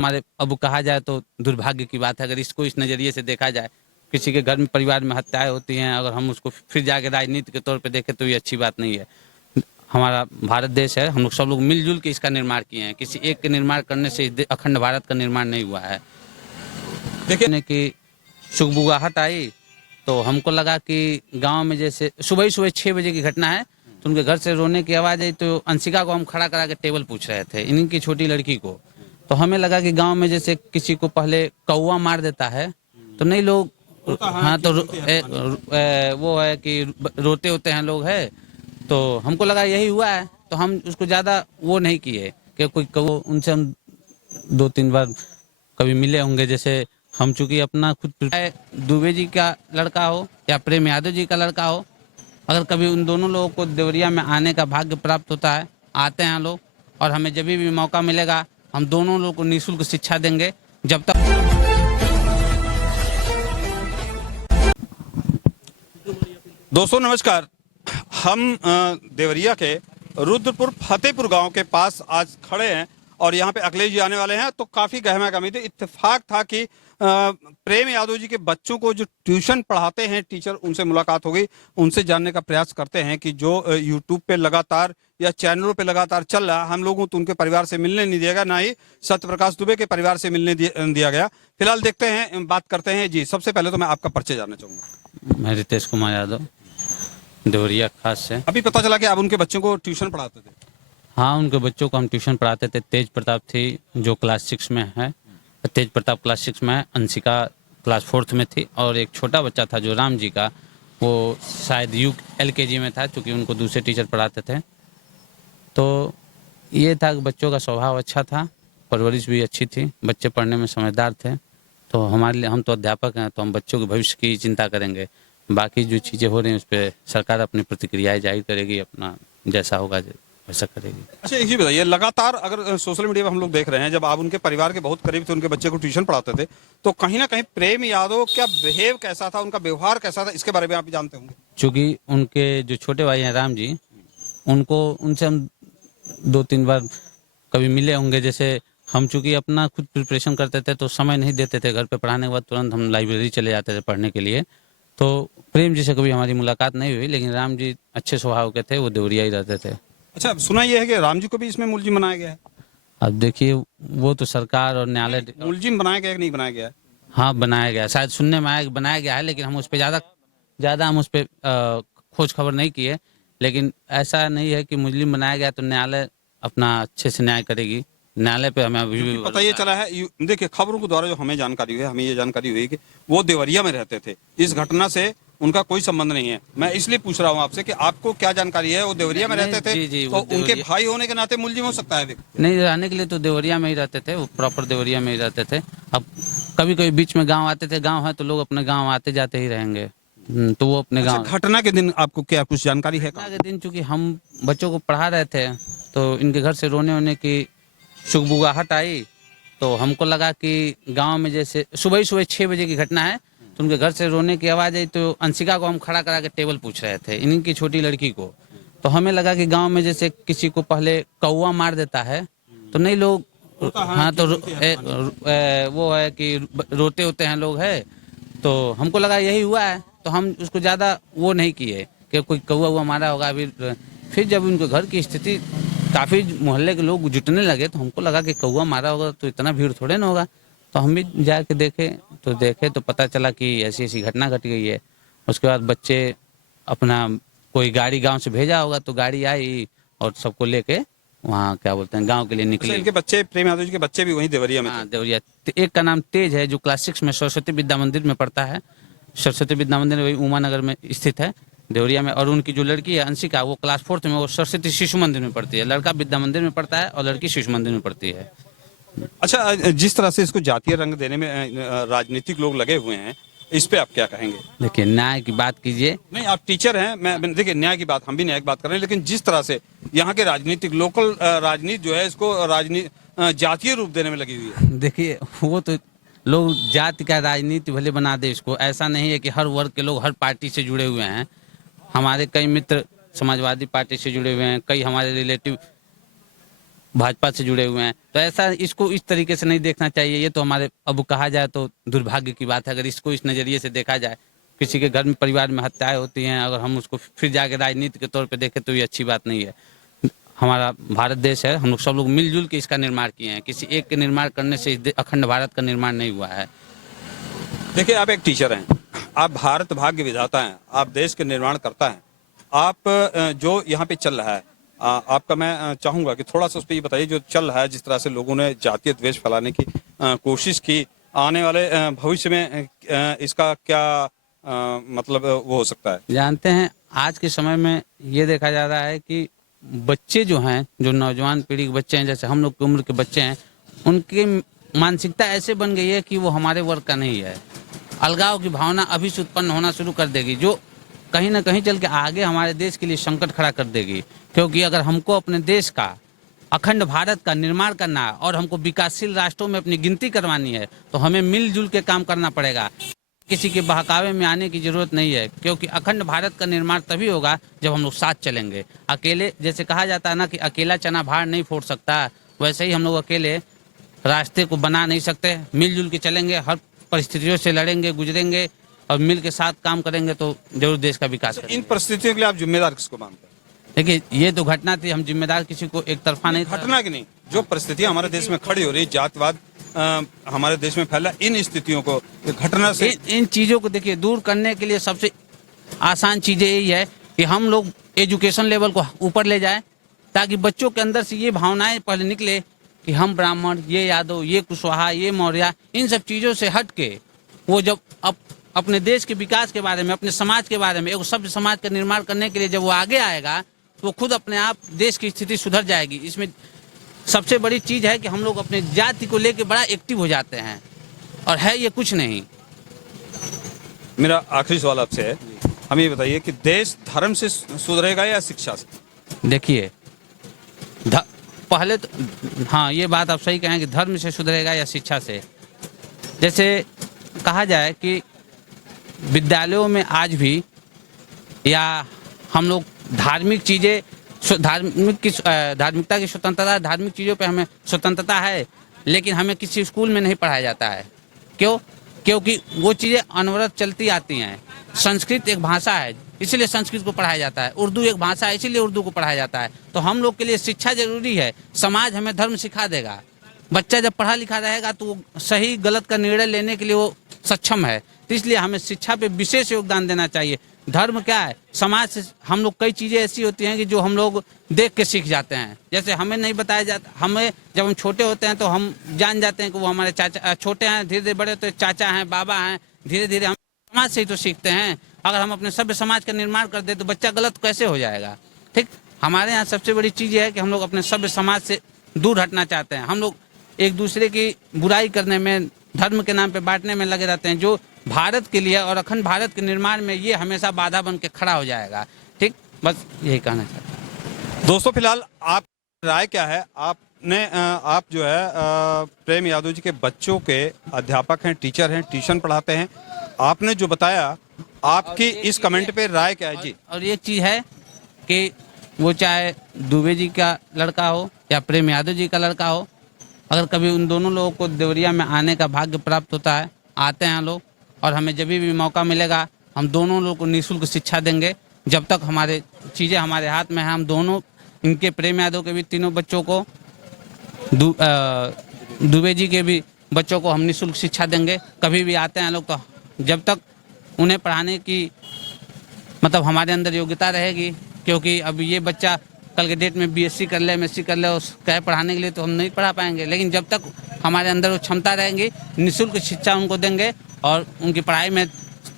हमारे अब कहा जाए तो दुर्भाग्य की बात है। अगर इसको इस नज़रिए से देखा जाए, किसी के घर में परिवार में हत्याएं होती हैं, अगर हम उसको फिर जाके राजनीति के तौर पे देखें तो ये अच्छी बात नहीं है। हमारा भारत देश है, हम लोग सब लोग मिलजुल के इसका निर्माण किए हैं। किसी एक के निर्माण करने से अखंड भारत का निर्माण नहीं हुआ है। देखिए कि सुगबुगाहट आई तो हमको लगा कि गांव में जैसे सुबह ही सुबह 6 बजे की घटना है, तो उनके घर से रोने की आवाज़ आई। तो अंशिका को हम खड़ा करा के टेबल पूछ रहे थे, इनकी छोटी लड़की को। तो हमें लगा कि गांव में जैसे किसी को पहले कौवा मार देता है तो नहीं लोग, हाँ तो वो है कि रोते होते हैं लोग है। तो हमको लगा यही हुआ है, तो हम उसको ज़्यादा वो नहीं किए कि कोई कहो। उनसे हम 2-3 बार कभी मिले होंगे। जैसे हम चूंकि अपना खुद दुबे जी का लड़का हो या प्रेम यादव जी का लड़का हो, अगर कभी उन दोनों लोगों को देवरिया में आने का भाग्य प्राप्त होता है, आते हैं लोग, और हमें जब भी मौका मिलेगा हम दोनों लोगों को निःशुल्क शिक्षा देंगे। जब तक दोस्तों नमस्कार, हम देवरिया के रुद्रपुर फतेहपुर गांव के पास आज खड़े हैं और यहाँ पे अखिलेश जी आने वाले हैं। तो काफी गहमा गहमी थी। इत्तेफाक था कि प्रेम यादव जी के बच्चों को जो ट्यूशन पढ़ाते हैं टीचर, उनसे मुलाकात हो गई। उनसे जानने का प्रयास करते हैं कि जो यूट्यूब पे लगातार या चैनलों पे लगातार चल रहा, हम लोगों तो उनके परिवार से मिलने नहीं दिया गया, ना ही सत्यप्रकाश दुबे के परिवार से मिलने दिया गया। फिलहाल देखते हैं, बात करते हैं। जी सबसे पहले तो मैं आपका परिचय जानना चाहूंगा। मैं रितेश कुमार यादव, देवरिया खास से। अभी पता चला कि आप उनके बच्चों को ट्यूशन पढ़ाते थे। हाँ, उनके बच्चों को हम ट्यूशन पढ़ाते थे। तेज प्रताप थी जो क्लास 6 में है, तेज प्रताप क्लास 6 में है, अंशिका क्लास 4th में थी, और एक छोटा बच्चा था जो राम जी का, वो शायद LKG में था, क्योंकि उनको दूसरे टीचर पढ़ाते थे। तो ये था कि बच्चों का स्वभाव अच्छा था, परवरिश भी अच्छी थी, बच्चे पढ़ने में समझदार थे। तो हमारे लिए, हम तो अध्यापक हैं, तो हम बच्चों के भविष्य की चिंता करेंगे। बाकी जो चीज़ें हो रही हैं उस पर सरकार अपनी प्रतिक्रियाएं जाहिर करेगी, अपना जैसा होगा वैसा करेगी। अच्छा एक चीज बताइए, लगातार अगर सोशल मीडिया पे हम लोग देख रहे हैं, जब आप उनके परिवार के बहुत करीब थे, उनके बच्चे को ट्यूशन पढ़ाते थे, तो कहीं ना कहीं प्रेम यादव क्या बिहेव कैसा था, उनका व्यवहार कैसा था, इसके बारे में आप जानते होंगे। चूँकि उनके जो छोटे भाई हैं राम जी, उनसे हम 2-3 बार कभी मिले होंगे। जैसे हम चूँकि अपना खुद प्रिपरेशन करते थे तो समय नहीं देते थे, घर पे पढ़ाने के बाद तुरंत हम लाइब्रेरी चले जाते थे पढ़ने के लिए। तो प्रेम जी से कभी हमारी मुलाकात नहीं हुई, लेकिन राम जी अच्छे स्वभाव के थे, वो देवरिया ही रहते थे। अच्छा, सुना यह है कि राम जी को भी इसमें मुलजिम बनाया गया है। अब देखिए, वो तो सरकार और न्यायालय। मुलजिम बनाया गया है कि नहीं बनाया गया है? हाँ, बनाया गया, शायद सुनने में आया कि बनाया गया है, लेकिन हम उस पर ज़्यादा हम उस पर खोज खबर नहीं किए। लेकिन ऐसा नहीं है कि मुस्लिम बनाया गया तो न्यायालय अपना अच्छे से न्याय करेगी। न्यायालय पे हमें अभी भी पता ये चला है, देखिए खबरों के द्वारा जो हमें जानकारी हुई है, हमें ये जानकारी हुई कि वो देवरिया में रहते थे। इस घटना से उनका कोई संबंध नहीं है। मैं इसलिए पूछ रहा हूँ आपसे कि आपको क्या जानकारी है। वो देवरिया में रहते थे, जी, तो उनके भाई होने के नाते मुलजिम हो सकता है व्यक्ति? नहीं, रहने के लिए तो देवरिया में ही रहते थे, वो प्रॉपर देवरिया में ही रहते थे। अब कभी कभी बीच में गांव आते थे, गांव है तो लोग अपने गांव आते जाते ही रहेंगे। तो वो अपने गांव। घटना के दिन आपको क्या कुछ जानकारी है? घटना के दिन चूंकि हम बच्चों को पढ़ा रहे थे, तो इनके घर से रोने होने की सुगबुगाहट आई। तो हमको लगा कि गांव में जैसे सुबह ही सुबह 6 बजे की घटना है, तो उनके घर से रोने की आवाज़ आई। तो अंशिका को हम खड़ा करा के टेबल पूछ रहे थे, इनकी छोटी लड़की को। तो हमें लगा कि गांव में जैसे किसी को पहले कौवा मार देता है तो नहीं लोग, हाँ तो वो है कि रोते होते हैं लोग है। तो हमको लगा यही हुआ है, तो हम उसको ज़्यादा वो नहीं किए कि कोई कौवा हुआ मारा होगा। अभी फिर जब उनके घर की स्थिति, काफ़ी मोहल्ले के लोग जुटने लगे, तो हमको लगा कि कौवा मारा होगा तो इतना भीड़ थोड़े ना होगा। तो हम भी जाके देखे तो पता चला कि ऐसी ऐसी घटना घट गई है। उसके बाद बच्चे अपना कोई गाड़ी गांव से भेजा होगा, तो गाड़ी आई और सबको लेके वहाँ क्या बोलते हैं गांव के लिए निकले। इनके बच्चे, प्रेम यादव जी के बच्चे भी वहीं देवरिया में थे? हाँ, देवरिया। एक का नाम तेज है जो क्लास 6 में सरस्वती विद्या मंदिर में पढ़ता है। सरस्वती विद्या मंदिर वही उमा नगर में स्थित है देवरिया में। और उनकी जो लड़की है अंशिका, वो क्लास 4th में, वो सरस्वती शिशु मंदिर में पढ़ती है। लड़का विद्या मंदिर में पढ़ता है और लड़की शिशु मंदिर में पढ़ती है। अच्छा, जिस तरह से इसको जातीय रंग देने में राजनीतिक लोग लगे हुए हैं, इस पे आप क्या कहेंगे? देखिए, न्याय की बात कीजिए। नहीं, आप टीचर हैं, मैं देखिए न्याय की बात, हम भी न्याय की बात कर रहे हैं, लेकिन जिस तरह से यहाँ के राजनीतिक लोकल राजनीति जो है, इसको जातीय रूप देने में लगी हुई है। देखिए, वो तो लोग जाति का राजनीति भले बना दे इसको, ऐसा नहीं है कि हर वर्ग के लोग हर पार्टी से जुड़े हुए हैं। हमारे कई मित्र समाजवादी पार्टी से जुड़े हुए हैं, कई हमारे रिलेटिव भाजपा से जुड़े हुए हैं। तो ऐसा इसको इस तरीके से नहीं देखना चाहिए। ये तो हमारे अब कहा जाए तो दुर्भाग्य की बात है। अगर इसको इस नज़रिए से देखा जाए, किसी के घर में परिवार में हत्याएं होती हैं, अगर हम उसको फिर जाके राजनीति के तौर पे देखें तो ये अच्छी बात नहीं है। हमारा भारत देश है, हम लोग सब लोग मिलजुल के इसका निर्माण किए हैं। किसी एक के निर्माण करने से अखंड भारत का निर्माण नहीं हुआ है। देखिए, आप एक टीचर हैं, आप भारत भाग्य विधाता हैं, आप देश के निर्माण करता हैं। आप जो यहाँ पे चल रहा है, आपका मैं चाहूंगा कि थोड़ा सा उस पर ये बताइए, जो चल रहा है, जिस तरह से लोगों ने जातीय द्वेष फैलाने की कोशिश की, आने वाले भविष्य में इसका क्या मतलब वो हो सकता है? जानते हैं, आज के समय में ये देखा जा रहा है कि बच्चे जो हैं, जो नौजवान पीढ़ी के बच्चे हैं, जैसे हम लोग की उम्र के बच्चे हैं, उनकी मानसिकता ऐसे बन गई है कि वो हमारे वर्ग का नहीं है। अलगाव की भावना अभी से उत्पन्न होना शुरू कर देगी, जो कहीं ना कहीं चल के आगे हमारे देश के लिए संकट खड़ा कर देगी। क्योंकि अगर हमको अपने देश का, अखंड भारत का निर्माण करना है और हमको विकासशील राष्ट्रों में अपनी गिनती करवानी है, तो हमें मिलजुल के काम करना पड़ेगा। किसी के बहकावे में आने की जरूरत नहीं है, क्योंकि अखंड भारत का निर्माण तभी होगा जब हम लोग साथ चलेंगे। अकेले, जैसे कहा जाता है ना कि अकेला चना भार नहीं फोड़ सकता, वैसे ही हम लोग अकेले रास्ते को बना नहीं सकते। मिलजुल के चलेंगे, हर परिस्थितियों से लड़ेंगे, गुजरेंगे और मिल के साथ काम करेंगे तो जरूर देश का विकास करेंगे। इन परिस्थितियों के लिए आप जिम्मेदार किसको मानते हैं? देखिए, ये तो घटना थी, हम जिम्मेदार किसी को एक तरफा नहीं। घटना की नहीं, जो परिस्थितियां हमारे देश में खड़ी हो रही, जातिवाद हमारे देश में फैला, इन स्थितियों को, घटना से इन चीज़ों को देखिए, दूर करने के लिए सबसे आसान चीज़ें यही है कि हम लोग एजुकेशन लेवल को ऊपर ले जाएं, ताकि बच्चों के अंदर से ये भावनाएं पहले निकले कि हम ब्राह्मण, ये यादव, ये कुशवाहा, ये मौर्य, इन सब चीज़ों से हट के वो जब अपने देश के विकास के बारे में, अपने समाज के बारे में, एक सभ्य समाज का निर्माण करने के लिए जब वो आगे आएगा, तो वो खुद अपने आप देश की स्थिति सुधर जाएगी। इसमें सबसे बड़ी चीज़ है कि हम लोग अपने जाति को लेके बड़ा एक्टिव हो जाते हैं, और है ये कुछ नहीं। मेरा आखिरी सवाल आपसे है, हमें ये बताइए कि देश धर्म से सुधरेगा या शिक्षा से? देखिए, पहले तो हाँ, ये बात आप सही कहें कि धर्म से सुधरेगा या शिक्षा से। जैसे कहा जाए कि विद्यालयों में आज भी, या हम लोग धार्मिक चीज़ें, धार्मिकता की स्वतंत्रता, धार्मिक चीज़ों पे हमें स्वतंत्रता है, लेकिन हमें किसी स्कूल में नहीं पढ़ाया जाता है। क्यों? क्योंकि वो चीज़ें अनवरत चलती आती हैं। संस्कृत एक भाषा है, इसीलिए संस्कृत को पढ़ाया जाता है। उर्दू एक भाषा है, इसीलिए उर्दू को पढ़ाया जाता है। तो हम लोग के लिए शिक्षा जरूरी है। समाज हमें धर्म सिखा देगा। बच्चा जब पढ़ा लिखा रहेगा तो वो सही गलत का निर्णय लेने के लिए वो सक्षम है। तो इसलिए हमें शिक्षा पे विशेष योगदान देना चाहिए। धर्म क्या है? समाज से हम लोग, कई चीज़ें ऐसी होती हैं कि जो हम लोग देख के सीख जाते हैं। जैसे हमें नहीं बताया जाता, हमें जब हम छोटे होते हैं तो हम जान जाते हैं कि वो हमारे चाचा, छोटे हैं, धीरे धीरे बड़े तो चाचा हैं, बाबा हैं, धीरे धीरे हम समाज से ही तो सीखते हैं। अगर हम अपने सभ्य समाज का निर्माण कर दे तो बच्चा गलत कैसे हो जाएगा? ठीक, हमारे यहाँ सबसे बड़ी चीज़ है कि हम लोग अपने सभ्य समाज से दूर हटना चाहते हैं। हम लोग एक दूसरे की बुराई करने में, धर्म के नाम पे बांटने में लगे रहते हैं, जो भारत के लिए और अखंड भारत के निर्माण में ये हमेशा बाधा बन के खड़ा हो जाएगा। ठीक, बस यही कहना चाहता हूँ। दोस्तों, फिलहाल आप राय क्या है? आप जो है प्रेम यादव जी के बच्चों के अध्यापक हैं, टीचर हैं, ट्यूशन पढ़ाते हैं। आपने जो बताया, आपकी इस कमेंट पे राय क्या है जी? और एक चीज़ है कि वो चाहे दुबे जी का लड़का हो या प्रेम यादव जी का लड़का हो, अगर कभी उन दोनों लोगों को देवरिया में आने का भाग्य प्राप्त होता है, आते हैं लोग, और हमें जब भी मौका मिलेगा हम दोनों लोगों को निःशुल्क शिक्षा देंगे। जब तक हमारे चीज़ें हमारे हाथ में हैं, हम दोनों, इनके प्रेम यादव के भी तीनों बच्चों को, दुबे जी के भी बच्चों को हम निःशुल्क शिक्षा देंगे। कभी भी आते हैं लोग तो जब तक उन्हें पढ़ाने की मतलब हमारे अंदर योग्यता रहेगी, क्योंकि अब ये बच्चा कल के डेट में बीएससी कर ले, एमएससी कर ले, उस कहे पढ़ाने के लिए तो हम नहीं पढ़ा पाएंगे। लेकिन जब तक हमारे अंदर वो क्षमता रहेंगी, निःशुल्क शिक्षा उनको देंगे और उनकी पढ़ाई में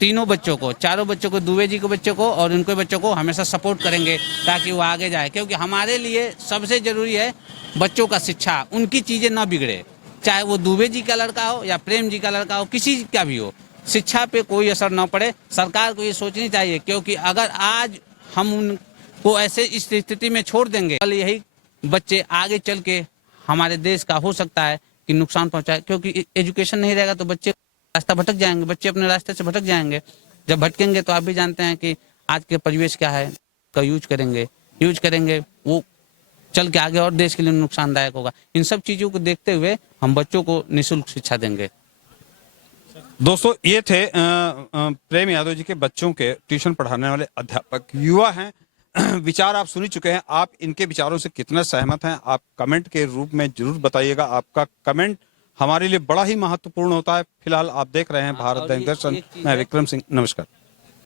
तीनों बच्चों को, चारों बच्चों को, दुबे जी के बच्चों को और उनके बच्चों को हमेशा सपोर्ट करेंगे ताकि वो आगे जाए। क्योंकि हमारे लिए सबसे ज़रूरी है बच्चों का शिक्षा, उनकी चीज़ें ना बिगड़े, चाहे वो दुबे जी का लड़का हो या प्रेम जी का लड़का हो, किसी का भी हो, शिक्षा पे कोई असर ना पड़े। सरकार को ये सोचनी चाहिए, क्योंकि अगर आज हम उनको ऐसे इस स्थिति में छोड़ देंगे, कल यही बच्चे आगे चल के हमारे देश का हो सकता है कि नुकसान पहुंचाए। क्योंकि एजुकेशन नहीं रहेगा तो बच्चे रास्ता भटक जाएंगे, बच्चे अपने रास्ते से भटक जाएंगे। जब भटकेंगे तो आप भी जानते हैं कि आज के परिवेश क्या है, का यूज करेंगे वो चल के आगे और देश के लिए नुकसानदायक होगा। इन सब चीज़ों को देखते हुए हम बच्चों को निःशुल्क शिक्षा देंगे। दोस्तों ये थे प्रेम यादव जी के बच्चों के ट्यूशन पढ़ाने वाले अध्यापक, युवा हैं। विचार आप सुन ही चुके हैं। आप इनके विचारों से कितना सहमत हैं आप कमेंट के रूप में जरूर बताइएगा। आपका कमेंट हमारे लिए बड़ा ही महत्वपूर्ण होता है। फिलहाल आप देख रहे हैं भारत दैनिक दर्शन। मैं विक्रम सिंह, नमस्कार।